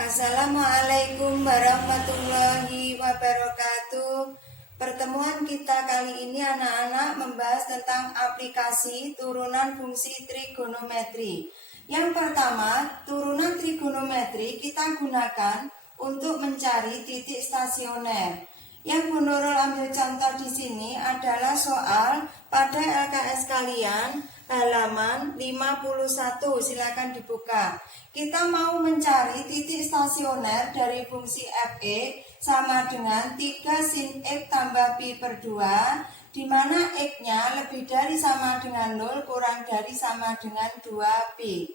Assalamualaikum warahmatullahi wabarakatuh. Pertemuan kita kali ini anak-anak membahas tentang aplikasi turunan fungsi trigonometri. Yang pertama, turunan trigonometri kita gunakan untuk mencari titik stasioner. Yang Bu Nurul ambil contoh di sini adalah soal pada LKS kalian halaman 51, silakan dibuka. Kita mau mencari titik stasioner dari fungsi Fe sama dengan 3 sin X tambah pi per 2, di mana X-nya lebih dari sama dengan 0 kurang dari sama dengan 2pi.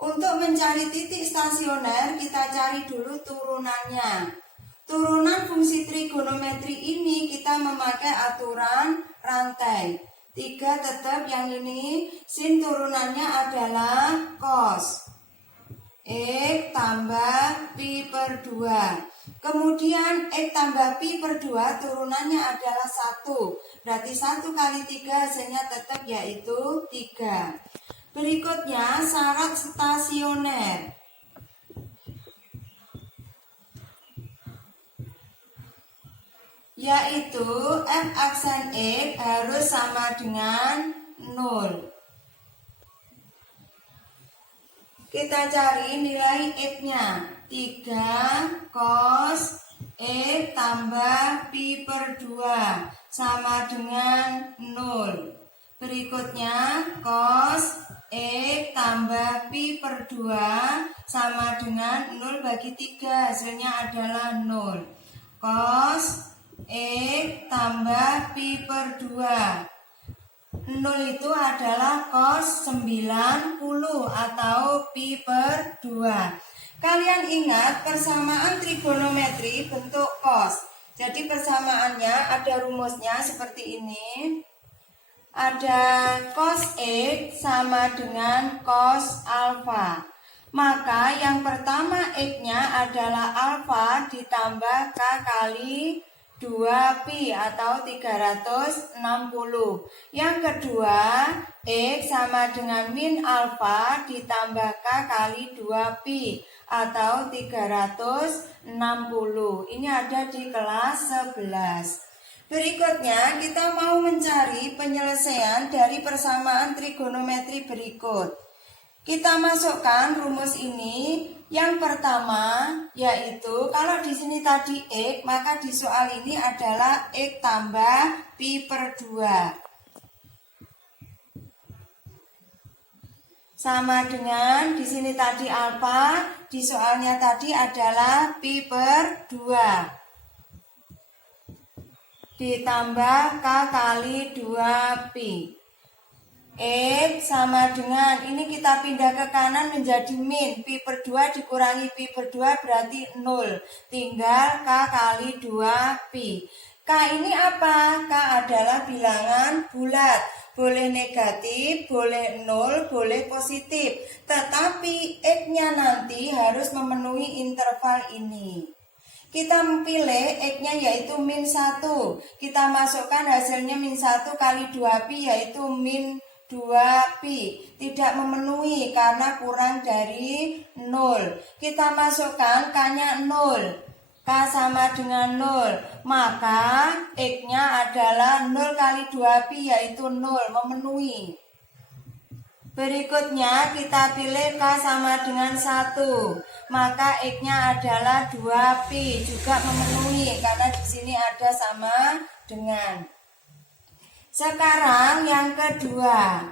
Untuk mencari titik stasioner, kita cari dulu turunannya. Turunan fungsi trigonometri ini kita memakai aturan rantai. 3 tetap, yang ini sin turunannya adalah cos X tambah pi per 2. Kemudian X tambah pi per 2 turunannya adalah 1. Berarti 1 kali 3 hasilnya tetap yaitu 3. Berikutnya syarat stasioner. Yaitu f aksen X harus sama dengan 0. Kita cari nilai X-nya. 3 cos X tambah pi per 2 sama dengan 0. Berikutnya cos X tambah pi per 2 sama dengan 0 bagi 3, hasilnya adalah 0. Cos X tambah pi per 2. 0 itu adalah cos 90 atau pi per 2. Kalian ingat persamaan trigonometri bentuk cos. Jadi persamaannya ada rumusnya seperti ini. Ada cos X sama dengan cos alfa. Maka yang pertama X-nya adalah alfa ditambah K kali 2pi atau 360. Yang kedua, X sama dengan min alfa ditambah K kali 2pi atau 360. Ini ada di kelas 11. Berikutnya, kita mau mencari penyelesaian dari persamaan trigonometri berikut. Kita masukkan rumus ini. Yang pertama yaitu kalau di sini tadi X, maka di soal ini adalah X tambah pi per 2. Sama dengan di sini tadi alfa, di soalnya tadi adalah pi per 2 ditambah K kali 2pi. X sama dengan, ini kita pindah ke kanan menjadi min, pi per 2 dikurangi pi per 2 berarti 0. Tinggal K kali 2pi. K ini apa? K adalah bilangan bulat. Boleh negatif, boleh 0, boleh positif. Tetapi X-nya nanti harus memenuhi interval ini. Kita pilih X-nya yaitu min 1. Kita masukkan hasilnya min 1 kali 2pi yaitu min 2pi. Tidak memenuhi karena kurang dari 0. Kita masukkan K-nya 0. K sama dengan 0. Maka X-nya adalah 0 kali 2pi yaitu 0. Memenuhi. Berikutnya kita pilih K sama dengan 1. Maka X-nya adalah 2pi. Juga memenuhi karena di sini ada sama dengan. Sekarang yang kedua,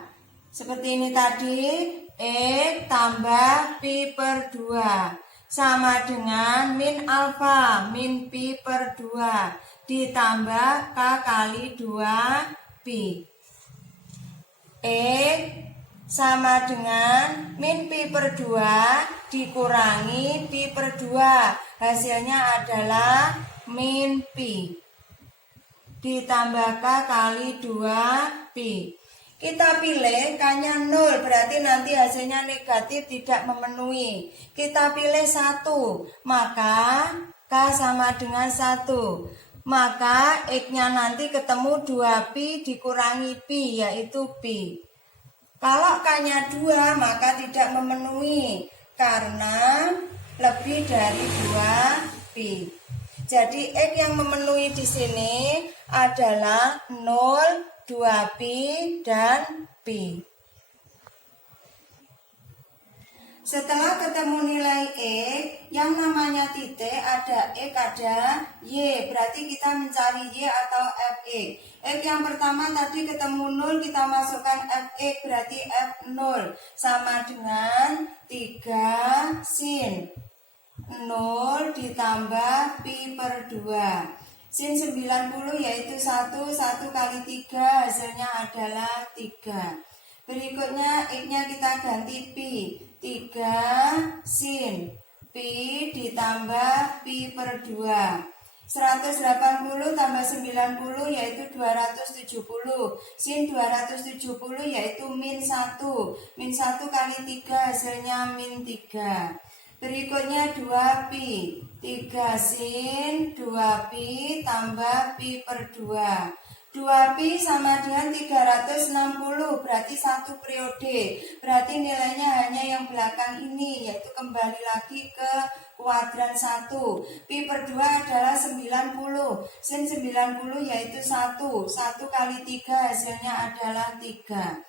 seperti ini tadi, X tambah pi per 2 sama dengan min alfa, min pi per 2 ditambah K kali 2pi. X sama dengan min pi per 2 dikurangi pi per 2, hasilnya adalah min pi ditambah K kali 2pi. Kita pilih K-nya 0, berarti nanti hasilnya negatif tidak memenuhi. Kita pilih 1, maka K sama dengan 1. Maka X-nya nanti ketemu 2pi dikurangi pi, yaitu pi. Kalau K-nya 2, maka tidak memenuhi. Karena lebih dari 2 pi. Jadi X yang memenuhi di sini adalah 0, 2 pi, dan pi. Setelah ketemu nilai X, yang namanya titik ada X, ada Y. Berarti kita mencari Y atau Fx. X yang pertama tadi ketemu 0, kita masukkan Fx, berarti F0 sama dengan 3 sin 0 ditambah pi per 2. Sin 90 yaitu 1 kali 3, hasilnya adalah 3. Berikutnya X-nya kita ganti pi. 3 sin pi ditambah pi per 2. 180 tambah 90 yaitu 270. Sin 270 yaitu min 1. Min 1 kali 3 hasilnya min 3. Berikutnya 2 pi. 3 sin 2 pi tambah pi per 2. 2 pi sama dengan 360, berarti 1 periode. Berarti nilainya hanya yang belakang ini, yaitu kembali lagi ke kuadran 1. Pi per 2 adalah 90. Sin 90 yaitu 1. 1 kali 3 hasilnya adalah 3.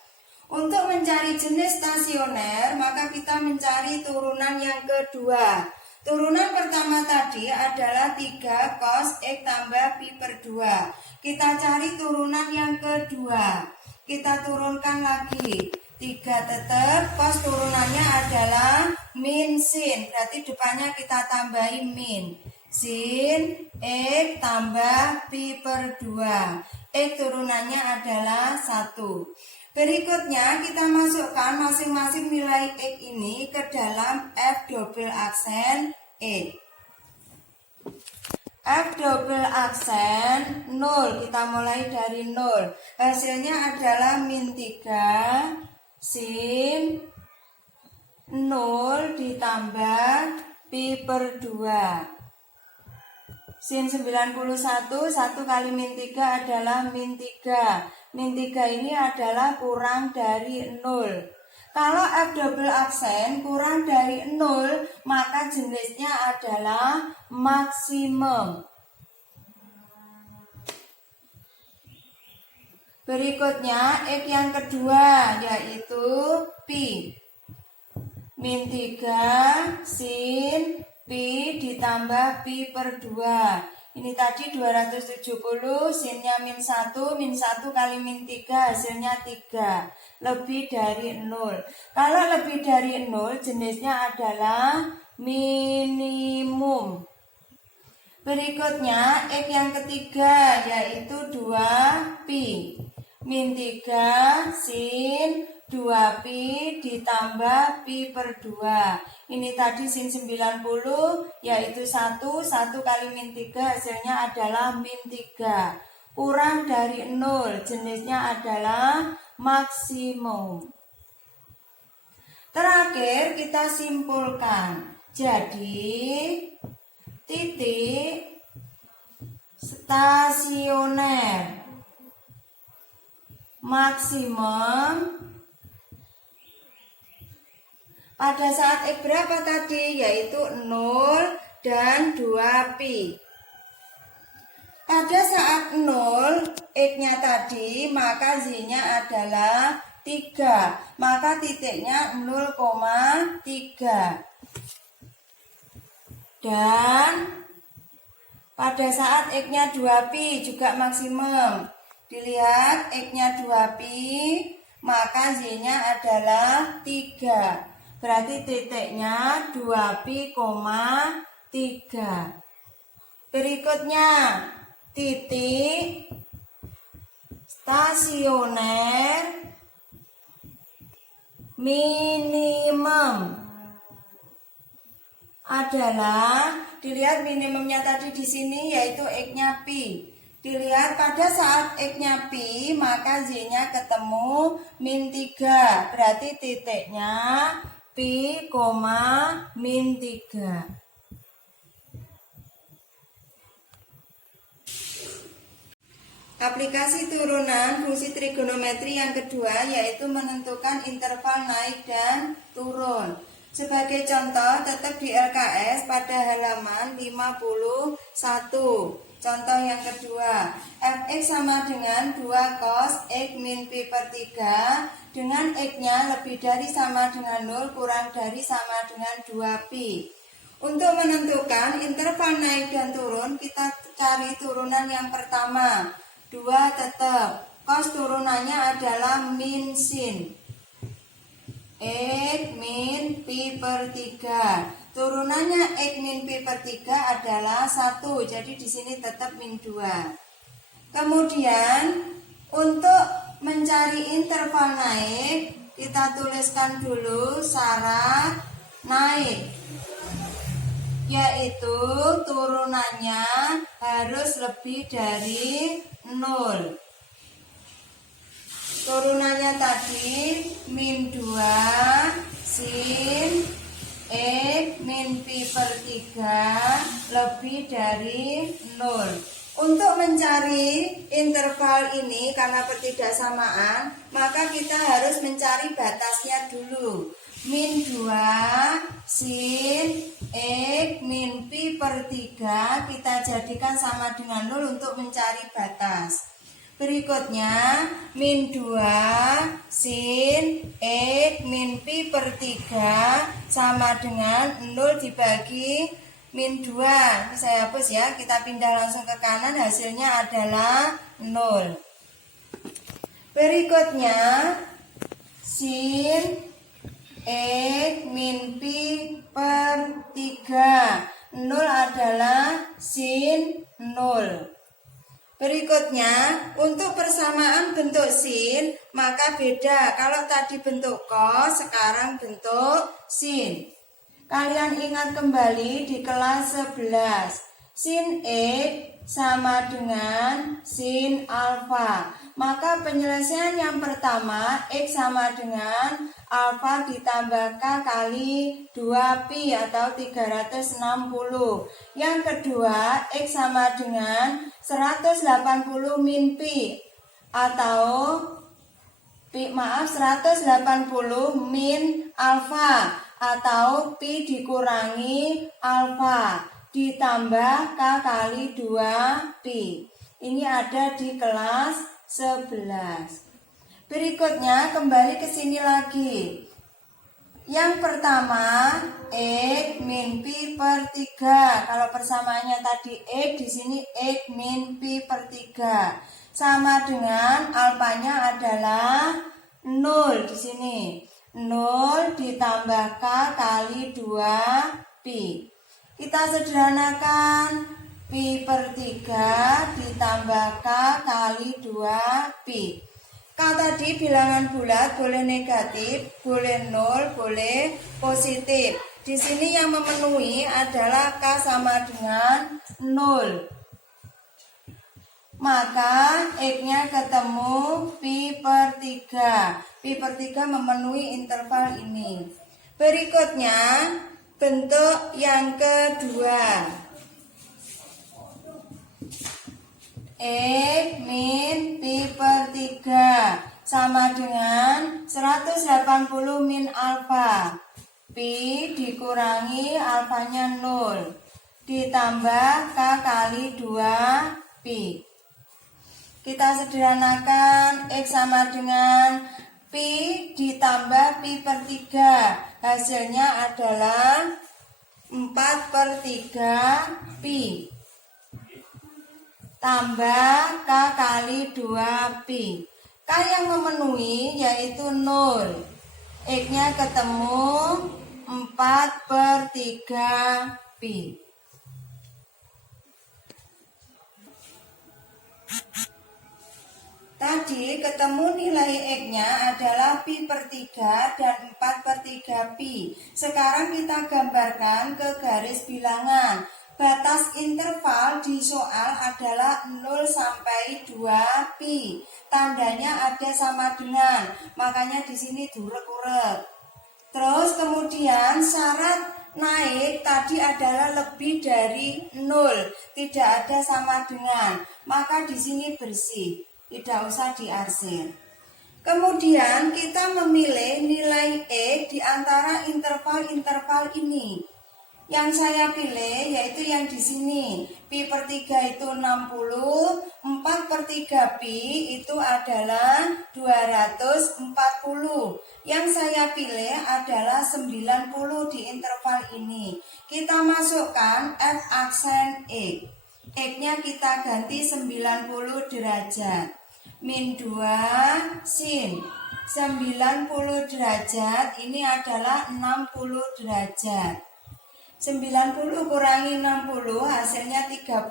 Untuk mencari jenis stasioner, maka kita mencari turunan yang kedua. Turunan pertama tadi adalah 3 cos X tambah pi per 2. Kita cari turunan yang kedua. Kita turunkan lagi. 3 tetap, cos turunannya adalah min sin. Berarti depannya kita tambahin min. Sin X tambah pi per 2. X turunannya adalah 1. Berikutnya kita masukkan masing-masing nilai X ini ke dalam F double aksen E. F double aksen 0, kita mulai dari 0. Hasilnya adalah min 3 sin 0 ditambah pi per 2. Sin 91, 1 kali min 3 adalah min 3. Min 3 ini adalah kurang dari 0. Kalau F double aksen kurang dari 0, maka jenisnya adalah maksimum. Berikutnya X yang kedua yaitu pi. Min 3 sin pi ditambah pi per 2. Ini tadi 270, sinnya min 1 kali min 3 hasilnya 3. Lebih dari 0. Kalau lebih dari 0 jenisnya adalah minimum. Berikutnya X yang ketiga yaitu 2 pi. Min 3 sin 2 pi ditambah pi per 2. Ini tadi sin 90 yaitu 1 kali min 3 hasilnya adalah min 3. Kurang dari 0, jenisnya adalah maksimum. Terakhir kita simpulkan. Jadi titik stasioner maksimum pada saat X berapa tadi? Yaitu 0 dan 2 pi. Pada saat 0 X-nya tadi, maka Z-nya adalah 3. Maka titiknya 0,3. Dan pada saat X-nya 2 pi juga maksimum. Dilihat X-nya 2 pi, maka Z-nya adalah 3. Berarti titiknya 2 pi, 3. Berikutnya titik stasioner minimum adalah, dilihat minimumnya tadi di sini yaitu X-nya pi. Dilihat pada saat X-nya pi, maka Z-nya ketemu min 3. Berarti titiknya pi, min 3. Aplikasi turunan fungsi trigonometri yang kedua yaitu menentukan interval naik dan turun. Sebagai contoh, tetap di LKS pada halaman 51. Contoh yang kedua, fx sama dengan 2 cos x min pi per 3 dengan x-nya lebih dari sama dengan 0 kurang dari sama dengan 2 pi. Untuk menentukan interval naik dan turun, kita cari turunan yang pertama. 2 tetap, cos turunannya adalah min sin X min pi per 3. Turunannya X min pi per 3 adalah 1. Jadi di sini tetap min 2. Kemudian untuk mencari interval naik, kita tuliskan dulu syarat naik, yaitu turunannya harus lebih dari 0. Turunannya tadi min 2 sin X min pi per 3 lebih dari 0. Untuk mencari interval ini karena ketidaksamaan, maka kita harus mencari batasnya dulu. Min 2 sin X min pi per 3 kita jadikan sama dengan 0 untuk mencari batas. Berikutnya min 2 sin X min pi per 3 sama dengan 0 dibagi min 2. Ini saya hapus ya, kita pindah langsung ke kanan, hasilnya adalah 0. Berikutnya sin X min pi per 3, 0 adalah sin 0. Berikutnya, untuk persamaan bentuk sin, maka beda. Kalau tadi bentuk cos, sekarang bentuk sin. Kalian ingat kembali di kelas 11. Sin X sama dengan sin alfa. Maka penyelesaian yang pertama, X sama dengan alfa ditambah K kali 2pi atau 360. Yang kedua, X sama dengan 180 min pi atau 180 min alfa atau pi dikurangi alfa ditambah K kali 2pi. Ini ada di kelas 11. Berikutnya kembali ke sini lagi. Yang pertama X min pi per 3. Kalau persamaannya tadi X, di sini X min pi per 3. Sama dengan alfanya adalah 0 di sini. 0 ditambah K kali 2pi. Kita sederhanakan, pi per 3 ditambah K kali 2pi. K tadi bilangan bulat, boleh negatif, boleh 0, boleh positif. Di sini yang memenuhi adalah K sama dengan 0. Maka X-nya ketemu pi per 3. Pi per 3 memenuhi interval ini. Berikutnya bentuk yang kedua. X min pi per 3 sama dengan 180 min alfa. Pi dikurangi alfanya 0 ditambah K kali 2pi. Kita sederhanakan, X sama dengan pi ditambah pi per 3. Hasilnya adalah 4 per 3 pi tambah K kali 2pi. K yang memenuhi yaitu 0. X-nya ketemu 4 per 3pi. Tadi ketemu nilai X-nya adalah pi per 3 dan 4 per 3pi. Sekarang kita gambarkan ke garis bilangan. Batas interval di soal adalah 0 sampai 2pi. Tandanya ada sama dengan, makanya di sini diurek-urek. Terus kemudian syarat naik tadi adalah lebih dari 0, tidak ada sama dengan. Maka di sini bersih, tidak usah diarsir. Kemudian kita memilih nilai E di antara interval-interval ini. Yang saya pilih yaitu yang di sini. Pi per 3 itu 60, 4 per 3 pi itu adalah 240. Yang saya pilih adalah 90 di interval ini. Kita masukkan F aksen X. X-nya kita ganti 90 derajat. Min 2 sin 90 derajat ini adalah 60 derajat. 90 kurangi 60 hasilnya 30.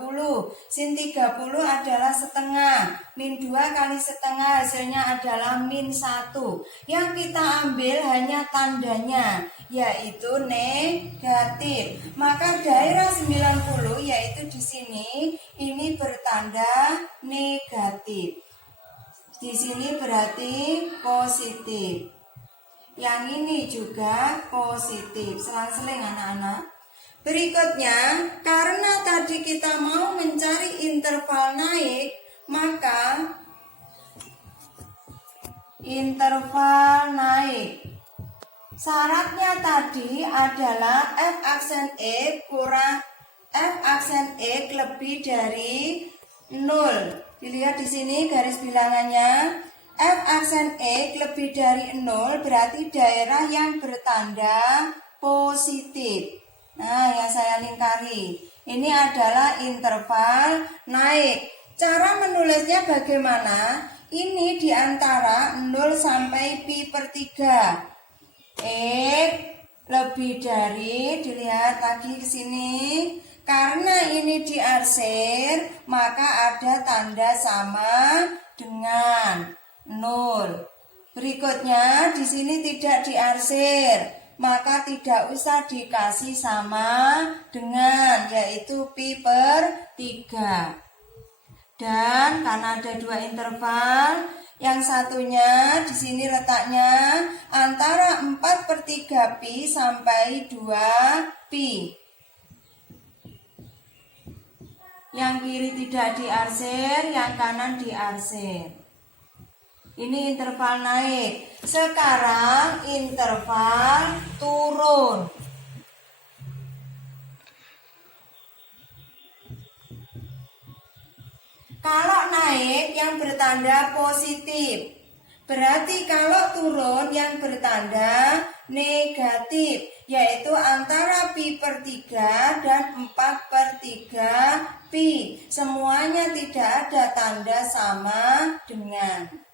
Sin 30 adalah setengah. Min 2 kali setengah hasilnya adalah min 1. Yang kita ambil hanya tandanya, yaitu negatif. Maka daerah 90 yaitu di sini ini bertanda negatif. Di sini berarti positif. Yang ini juga positif. Selang-seling anak-anak. Berikutnya, karena tadi kita mau mencari interval naik, maka interval naik syaratnya tadi adalah F aksen X kurang F aksen X lebih dari 0. Dilihat di sini garis bilangannya. F aksen X lebih dari 0 berarti daerah yang bertanda positif. Nah, yang saya lingkari ini adalah interval naik. Cara menulisnya bagaimana? Ini di antara 0 sampai pi per 3. X lebih dari, dilihat lagi ke sini. Karena ini diarsir, maka ada tanda sama dengan 0. Berikutnya di sini tidak diarsir, maka tidak usah dikasih sama dengan, yaitu pi per 3. Dan karena ada dua interval, yang satunya di sini letaknya antara 4 per 3 pi sampai 2 pi. Yang kiri tidak diarsir, yang kanan diarsir. Ini interval naik. Sekarang interval turun. Kalau naik yang bertanda positif. Berarti kalau turun yang bertanda negatif, yaitu antara pi per 3 dan 4 per 3 pi. Semuanya tidak ada tanda sama dengan.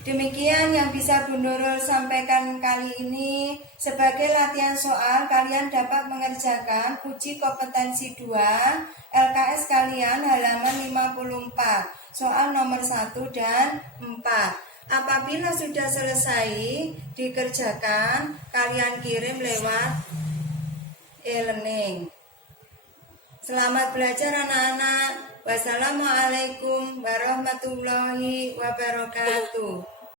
Demikian yang bisa Bu Nurul sampaikan kali ini. Sebagai latihan soal, kalian dapat mengerjakan uji kompetensi 2 LKS kalian halaman 54, soal nomor 1 dan 4. Apabila sudah selesai dikerjakan, kalian kirim lewat e-learning. Selamat belajar anak-anak. Wassalamualaikum warahmatullahi wabarakatuh.